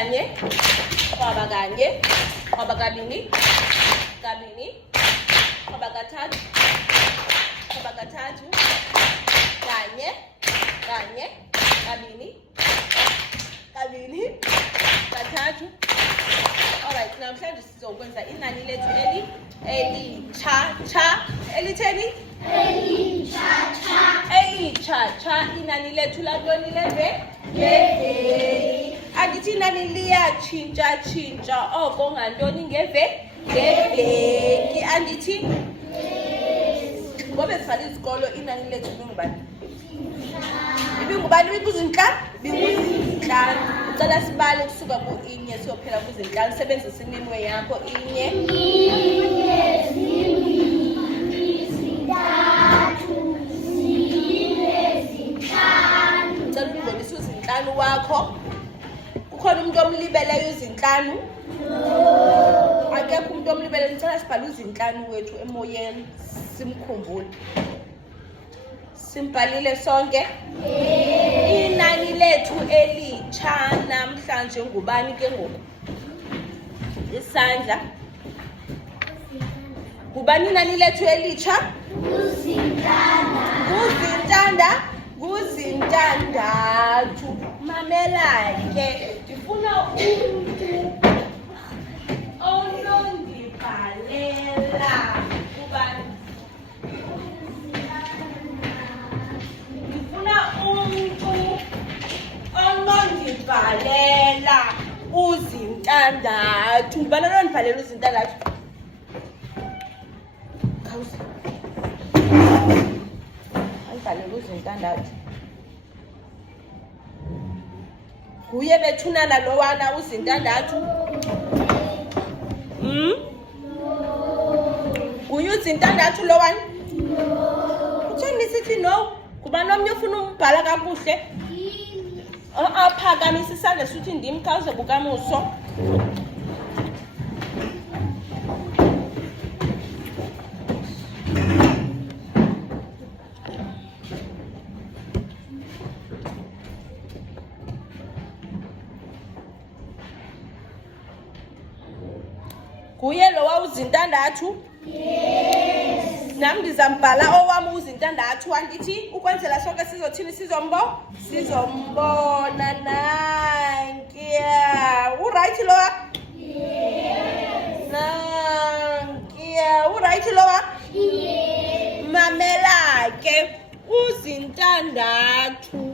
kanye, kwaba kanye, kwaba kabini, kabini, kwaba kathathu, kwaba kathathu, kanye, kanye, kabini, kabini, kathathu. Alright, namhlanje sizokwenza inani lethu eli-cha-cha. Elitheni? Eli-cha-cha. Inani lethu lantoni ngeveki. Andithi inani liyatshintsha-tshintsha oko ngantoni ngeveki. Andithi? Ngoba sivale izikolo inani lethu ibingubani? Ibingubani? Ibinguzinhlanu? Ibinguzinhlanu. Ucela sibale kusuka ku-inye siyophela kuzinhlanu. Sebenzisa iminwe yakho. Inye. Ucela ubingonisa uzinhlanu wakho. Kukhona umuntu omlibeleyo uzinhlanu? Akekho umuntu omlibeleyo. Ngicela sibhale uzinhlanu wethu emoyeni. Simkhumbule. Simbhalile sonke? Inani lethu elitsha namhlanje ngubani ke ngoku? Isandla. Ngubani inani lethu elitsha? Kuzintandathu. Mamela ke. Ndifuna umuntu onondibhalela kubani? Umuntu onondibhalela uzintandathu. Ngubani onondibhalela uzintandathu? Khawuze. Andibhalela uzintandathu. Nguye bethunana lowana uzintandathu? Nguye uzintandathu lowana? Kutheni sithi no? Kubani omnye ufuna umbhala kakuhle? Aphakamisa isandla suthi ndim khawuze bukamuso. Nguye lo wawuzintandathu? Nami ndizambhala owami uzintandathu. Andithi ukwenzela sonke sizothini? Sizombona nankiya. Uright lowa? Nankiya. Uright lowa? Mamela ke uzintandathu.